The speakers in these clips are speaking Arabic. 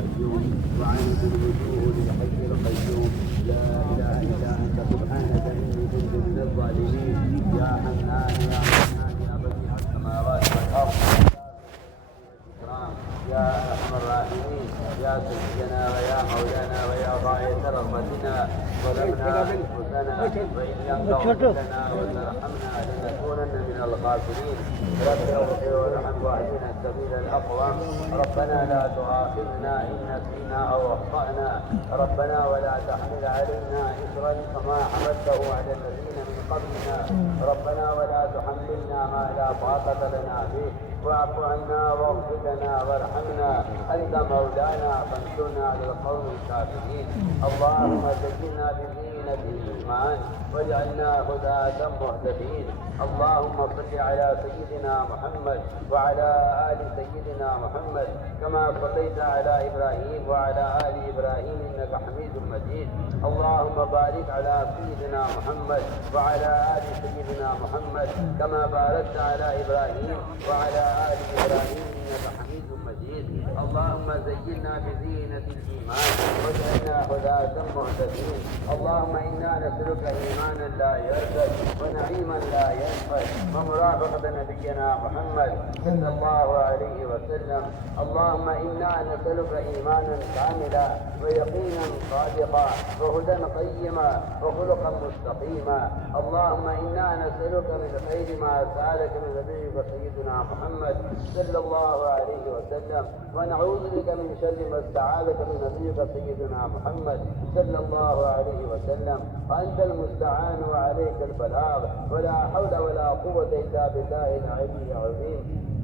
القيوم وعنت الوجوه للحي القيوم. لا اله الا انت سبحانك اني كنت من الظالمين. يا حنان يا منان يا بديع السماوات والارض يا ارحم الراحمين يا سيدنا ويا مولانا ويا غايه رغبتنا. ظلمنا انفسنا وان لم تغفر لنا وترحمنا لنكونن من الخاسرين. رب اغفر وارحم واهدنا السبيل الاقوم. ربنا لا تؤاخذنا ان نسينا او اخطانا. ربنا ولا تحمل علينا اصرا كما حملته على الذين من قبلنا. ربنا ولا تحملنا ما لا طاقه لنا به. واعف عنا واغفر لنا وارحمنا. انت مولانا فانصرنا على القوم الكافرين. اللهم زينا بزينة الايمان واجعلنا هداة مهتدين. اللهم صل على سيدنا محمد وعلى ال سيدنا محمد كما صليت على ابراهيم وعلى ال ابراهيم انك حميد مجيد. اللهم بارك على سيدنا محمد وعلى ال سيدنا محمد كما باركت على ابراهيم وعلى ال ابراهيم انك حميد مجيد. اللهم زينا بزينة الايمان واجعلنا هداة مهتدين. اللهم انا نسألك ايمانا لا يرتد ونعيما لا ينفد ومرافقة نبينا محمد صلى الله عليه وسلم. اللهم انا نسألك ايمانا كاملا ويقينا صادقا وهدى قيما وخلقا مستقيما. اللهم انا نسألك من خير ما سألك من نبيك سيدنا محمد صلى الله عليه وسلم ونعوذ بك من شر ما استعاذك من نبيك سيدنا محمد صلى الله عليه وسلم. وانت المستعان وعليك البلاغ ولا حول ولا قوة الا بالله العلي العظيم.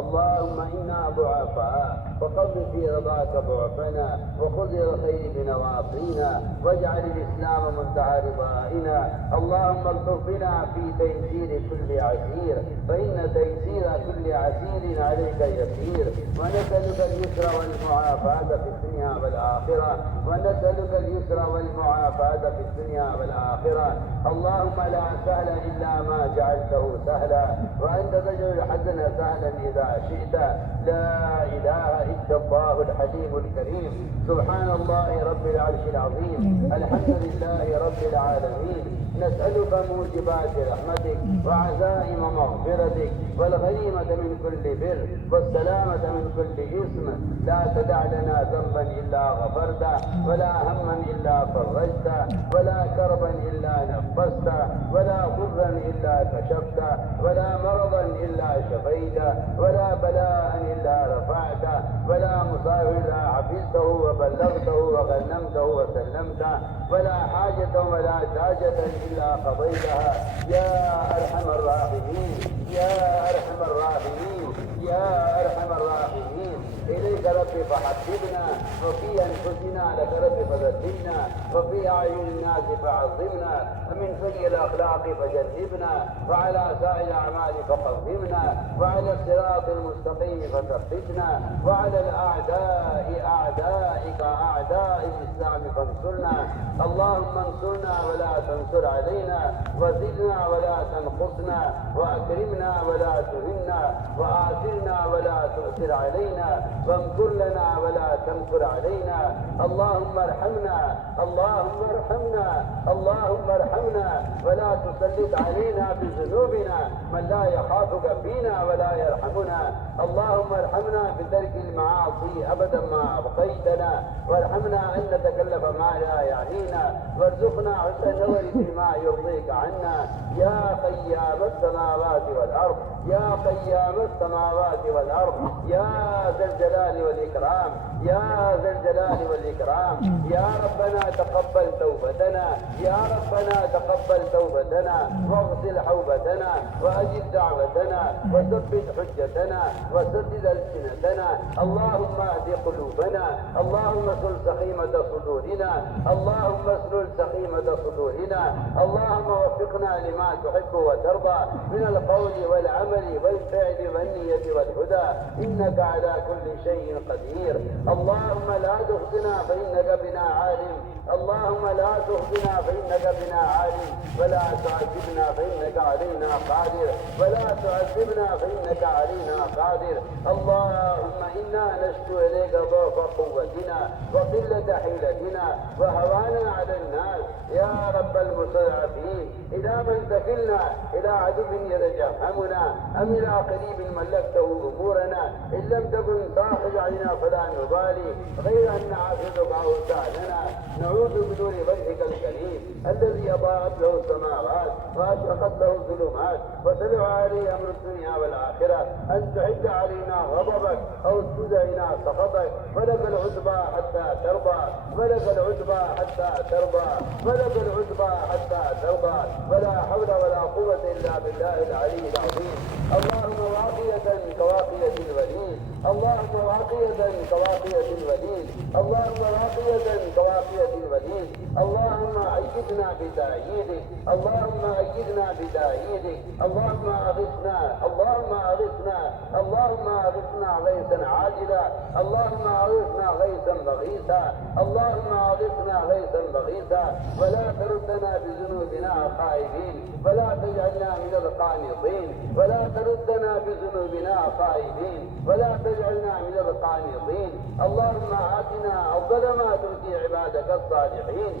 اللهم انا ضعفاء فقض في رضاك ضعفنا وخذ الخير بنواصينا واجعل الاسلام منتهى رضائنا. اللهم الطف بنا في تيسير كل عسير فان تيسير كل عسير عليك يسير. ونسالك اليسر والمعافاه في الدنيا والاخره. ونسالك اليسر والمعافاه في الدنيا والاخره. اللهم لا سهل الا ما جعلته سهلا وانت تجعل الحزن سهلا اذا شئت. لا اله الا الله الحليم الكريم. سبحان الله رب العرش العظيم. الحمد لله رب العالمين. نسألك موجبات رحمتك وعزائم مغفرتك والغنيمة من كل بر والسلامة من كل إثم. لا تدع لنا ذنبا إلا غفرته ولا هما إلا فرجته ولا كربا إلا نفسته ولا ضرا إلا كشفته ولا مرضا إلا شفيته ولا بلاء إلا رفعته ولا مصاب إلا حفظته وبلغته وغنمته وسلمته ولا حاجة ولا حاجة إلا قضيتها. يا أرحم الراحمين يا أرحم الراحمين يا أرحم الراحمين. إليك ربي فحببنا وفي أنفسنا لك ربي فذكرنا وفي أعين الناس فعظمنا ومن سيء الأخلاق فجنبنا وعلى سائر الأعمال فقومنا وعلى الصراط المستقيم فثبتنا وعلى الأعداء أعدائك أعداء الإسلام فانصرنا. اللهم انصرنا ولا تنصر علينا وزدنا ولا تنقصنا وأكرمنا ولا تهنا وآثرنا ولا تؤثر علينا وامكر لنا ولا تمكر علينا. اللهم ارحمنا اللهم ارحمنا اللهم ارحمنا ولا تسلط علينا بذنوبنا من لا يخافك فينا ولا يرحمنا. اللهم ارحمنا بترك المعاصي ابدا ما ابقيتنا وارحمنا ان نتكلف ما لا يعنينا وارزقنا حسن النظر فيما يرضيك عنا. يا قيام السماوات والارض يا قيام السماوات والارض يا ذا الجلال والإكرام يا ذا الجلال والإكرام. يا ربنا تقبل توبتنا يا ربنا تقبل توبتنا واغسل حوبتنا وأجب دعوتنا وثبت حجتنا وسدد ألسنتنا. اللهم اهد قلوبنا اللهم اسلل سخيمة صدورنا اللهم اسلل سخيمة صدورنا. اللهم وفقنا لما تحب وترضى من القول والعمل العمل والفعل والنية والهدى، إنك على كل شيء قدير. اللهم لا تخزنا فإنك بنا عالم، اللهم لا تخزنا فإنك بنا عالم، ولا تعذبنا فإنك علينا قادر، ولا تعذبنا فإنك علينا قادر. اللهم إنا نشكو إليك ضعف قوتنا وقلة حيلتنا وهوانا على الناس يا رب المستضعفين. إلى من تكلنا؟ إلى عدو يتجهمنا أم إلى قريب ملكته أمورنا؟ إن لم تكن صاحب علينا فلا نبالي، غير أن نعافيك أوسعنا. نعوذ بنور وجهك الكريم الذي أضاءت له السماوات وأشرقت له الظلمات وتلوى عليه أمر الدنيا والآخرة، أن تعد علينا غضبك أو تزد علينا سخطك. ولك العتبى حتى ترضى، ولك العتبى حتى ترضى، ولك العتبى حتى ترضى. ولا حول ولا قوة إلا بالله العلي العظيم. اللهم واقية كواقية الوليد، اللهم واقية كواقية الوليد، اللهم واقية كواقية الوليد. اللهم أيدنا بتأييدك، اللهم أيدنا بتأييدك. اللهم أغثنا، اللهم أغثنا، اللهم أغثنا غيثا عاجلا، اللهم أغثنا غيثا بغيثا، اللهم أغثنا غيثا بغيثا. ولا تردنا بذنوبنا خائبين، ولا تجعلنا من القانطين، ولا تردنا بذنوبنا خائبين، ولا تجعلنا من القانطين. اللهم آتنا أفضل ما تؤتي عبادك الصالحين.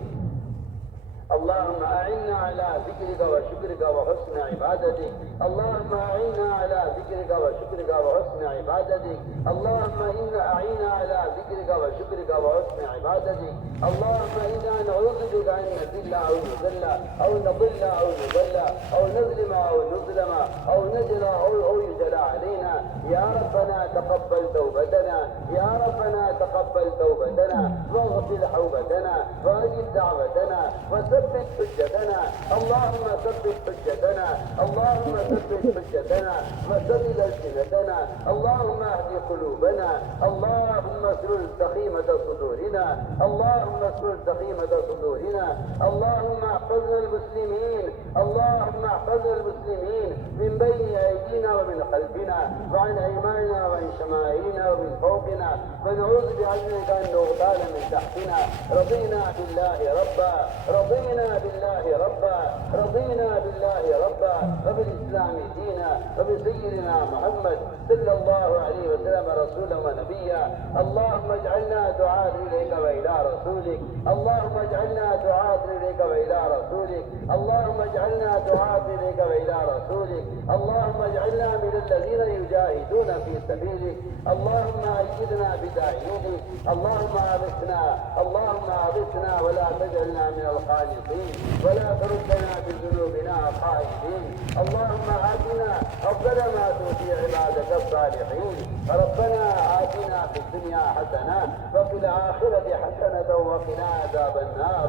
اللهم أعنا على ذكرك وشكرك وحسن عبادتك، اللهم أعنا على ذكرك وشكرك وحسن عبادتك، اللهم إنا أعنا على ذكرك وشكرك وحسن عبادتك. اللهم إنا نعوذ بك أن نذل أو نذل أو نضل أو نضل أو نظلم أو نظلم أو نجل أو يجل علينا. يا ربنا تقبل توبتنا، يا ربنا تقبل توبتنا واغفر حوبتنا وأجب دعوتنا وثبت حجتنا. اللهم ثبت حجتنا، اللهم ثبت حجتنا وسدد ألسنتنا. اللهم اهد قلوبنا، اللهم اسلل سخيمة صدورنا، اللهم اسلل سخيمة صدورنا. اللهم احفظنا المسلمين، اللهم احفظنا المسلمين من بين أيدينا ومن خلفنا وعن أيماننا وعن شمائلنا ومن فوقنا، ونعوذ بعلمك أن نغتال من تحتنا. رضينا بالله ربا، رضينا بالله ربا، رضينا بالله ربا وبالإسلام دينا وبسيدنا محمد صلى الله عليه وسلم رسولا ونبيا. اللهم اجعلنا دعاة إليك وإلى رسولك، اللهم اجعلنا دعاة إليك وإلى رسولك، اللهم اجعلنا دعاة إليك وإلى رسولك. اللهم اجعلنا من الذين يجاهدون في سبيلك. اللهم أيدنا بتأييدك. اللهم أغثنا، اللهم أغثنا ولا تجعلنا من القانطين، ولا تردنا بذنوبنا خائبين. اللهم آتنا أفضل ما تؤتي عبادك الصالحين. ربنا آتنا في الدنيا حسنة وفي الآخرة حسنة وقنا عذاب النار.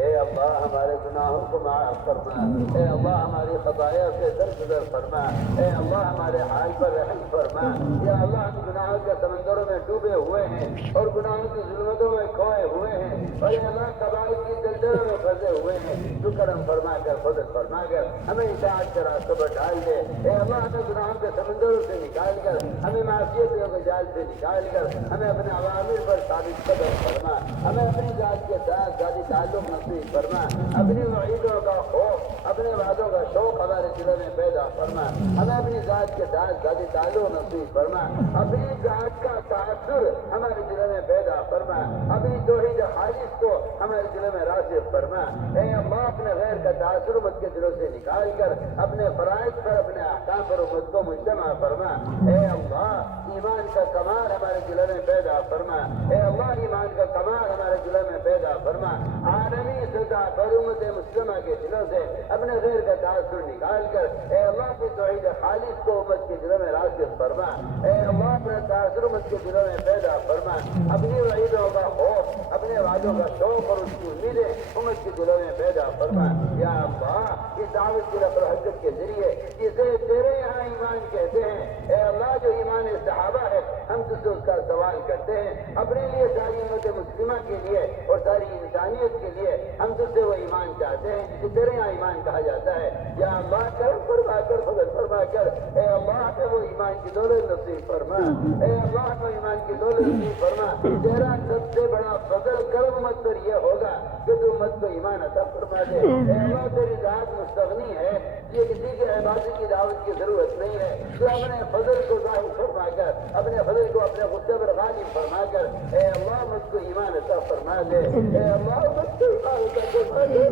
اے اللہ ہمارے گناہوں کو معاف فرما، اے اللہ ہماری خطایا سے درگزر فرما، اے اللہ ہمارے حال پر رحم فرما۔ یا اللہ ہم گناہوں کے سمندروں میں ڈوبے ہوئے ہیں اور گناہوں کی ظلمتوں میں کھوئے ہوئے ہیں، اور اے اللہ کبائر کی دلدلوں میں پھنسے ہوئے ہیں۔ تو کرم فرما کر، فضل فرما کر ہمیں اطاعت کے راستوں پر ڈال دے۔ اے اللہ ہمیں گناہوں کے سمندروں سے نکال کر، ہمیں معصیتوں کے جال سے نکال کر ہمیں اپنے عوامر پر ثابت قدم فرما۔ ہمیں اپنی ذات کے ساتھ ذاتی تعلق فرما، اپنی وعیدوں کا خوف، اپنے وعدوں کا شوق ہمارے دلوں میں پیدا فرما۔ ہمیں اپنی ذات کے ساتھ ذاتی تعلق نصیب فرما، اپنی ذات کا تاثر ہمارے دلوں میں پیدا فرما، اپنی توحید خالص کو ہمارے دلوں میں راسخ فرما۔ اے اللہ اپنے غیر کا تاثر امت کے دلوں سے نکال کر اپنے فرائض پر، اپنے احکام پر امت کو مجتمع فرما۔ اے اللہ ایمان کا کمال ہمارے دلوں میں پیدا فرما، اے اللہ ایمان کا کمال ہمارے دلوں میں پیدا فرما۔ عالمی سطح پر امت مسلمہ کے دلوں سے اپنے غیر کا تاثر نکال کر اے اللہ کی توحید خالص کو امت کے دلوں میں راسخ فرما۔ اے اللہ اپنا تاثر امت کے دلوں میں پیدا فرما، اپنی وعیدوں کا خوف، اپنے وعدوں کا شوق اور اس کی امیدیں امت کے دلوں میں پیدا فرما۔ یا اللہ اس دعوت کی رفع و حجت کے ذریعے جسے تیرے یہاں ایمان کہتے ہیں، اے اللہ جو ایمان صحابہ ہے ہم تجھ سے اس کا سوال کرتے ہیں اپنے لیے، ساری امت مسلمہ کے لیے اور ساری انسانیت کے لیے ہم تجھ سے وہ ایمان چاہتے ہیں جسے تیرے یہاں ایمان کہا جاتا ہے۔ یا اللہ کرم فرما کر، فضل فرما کر، اے اللہ ہمیں وہ ایمان کی دولت نصیب فرما، اے اللہ ہمیں ایمان کی دولت نصیب فرما۔ تیرا سب سے بڑا فضل کرم امت پر یہ ہوگا کہ تو امت کو ایمان عطا فرما دے۔ اے اللہ تیری ذات مستغنی ہے، یہ کسی کے عبادت کی دعوت کی ضرورت نہیں ہے، تو اپنے فضل کو ظاہر فرما کر، اپنے فضل کو اپنے غصے پر غالب فرما کر اے اللہ مجھ کو ایمان عطا فرما دے، اے اللہ مجھ کو ایمان عطا فرما دے۔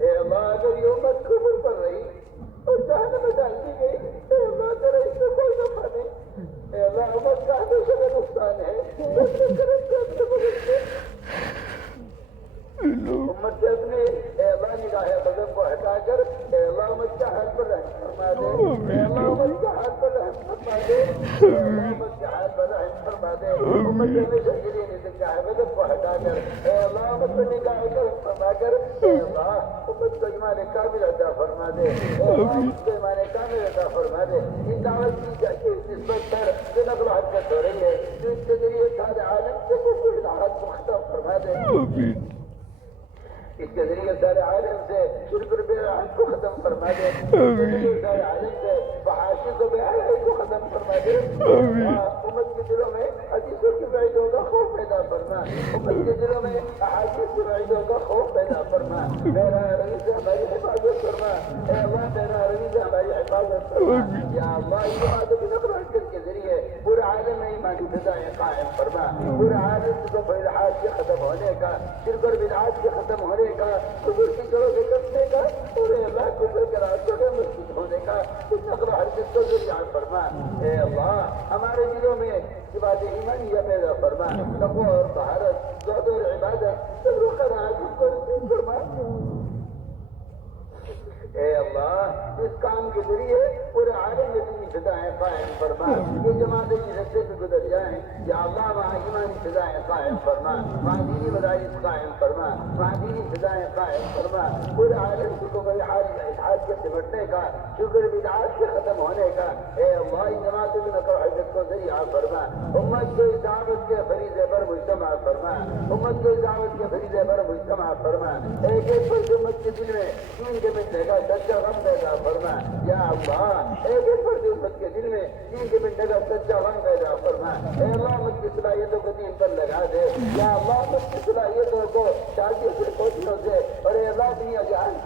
اے اللہ اگر یہ امت کفر پر رہی اور جہنم میں ڈال دی گئی، اے اللہ تیرا اس میں کوئی نفع نہیں، اے اللہ امت کا ہمیشہ کا نقصان ہے، امت سے اپنے اے اللہ نگاہ غضب کو ہٹا کر اے اللہ امت کے حال پر رحم فرما دے، اے اللہ امت کے حال پر رحم فرما دے، اے اللہ امت کے حال پر رحم فرما دے، امت کے ہمیشہ کے لیے نگاہ غضب کو ہٹا کر اے اللہ امت کو نگاہ کرم فرما کر اے اللہ امت کو ایمان کامل عطا فرما دے، اے اللہ امت کو ایمان کامل عطا فرما دے۔ اس دعوت کی نسبت پر جو نقل و حرکت ہو رہی ہے جو اس کے ذریعے سارے عالم سے کفر بدعات کو ختم فرما دے، اس کے ذریعے سارے عالم سے شرک و بدعات کو ختم فرما دے، اس کے ذریعے سارے عالم سے فحاشی کو بے حیائی کو ختم فرما دے، امت کے دلوں میں حدیثوں کی وعیدوں کا خوف پیدا فرما، امت کے دلوں میں احادیث کی وعیدوں کا خوف پیدا فرما، میرا روی سے ہماری حفاظت فرما، اے اللہ میرا روی سے ہماری حفاظت فرما، یا اللہ یہ بات نقل و حرکت کے ذریعے پورے عالم میں ایمانی فضائیں قائم فرما، پورے عالم کو بدعات کے ختم ہونے کا، شرک اور بدعات کے ختم ہونے کا، کفر کی جڑوں سے کٹنے کا، اور اے اللہ کفر کے راستوں میں مسجد ہونے کا اس نقل و حرکت کو ذریعہ فرما، اے اللہ ہمارے دلوں میں صفات ایمانیہ پیدا فرما، تقوی اور طہارت، زہد اور عبادت صبر و قناعت کو نصیب فرما۔ اے اللہ اس کام کے ذریعے پورے عالم میں دینی فضائیں قائم فرما، یہ جماعتیں کی رستے سے گزر جائیں، یا اللہ وہاں ایمانی فضائیں قائم فرما، وہاں دینی مدارس قائم فرما، وہاں دینی فضائیں قائم فرما، پورے عالم کو بڑے الحاد کے سمٹنے کا، شکر بدعات کے ختم ہونے کا، اے اللہ ان جماعتوں کی نقل و حرکت کو ذریعہ فرما، امت کو اس دعوت کے فریضے پر مجتمع فرما، امت کو اس دعوت کے فریضے پر مجتمع فرما، ایک ایک پر امت کے دل میں دین کے مٹنے کا سچا غم پیدا فرما، یا اللہ ایک ایک پر امت کے دل میں دین کے مٹنے کا سچا غم پیدا فرما، اے اللہ امت کی صلاحیتوں کو دین پر لگا دے، یا اللہ امت کی صلاحیتوں کو شادیوں سے کوششوں سے اور اے اللہ دنیا جہان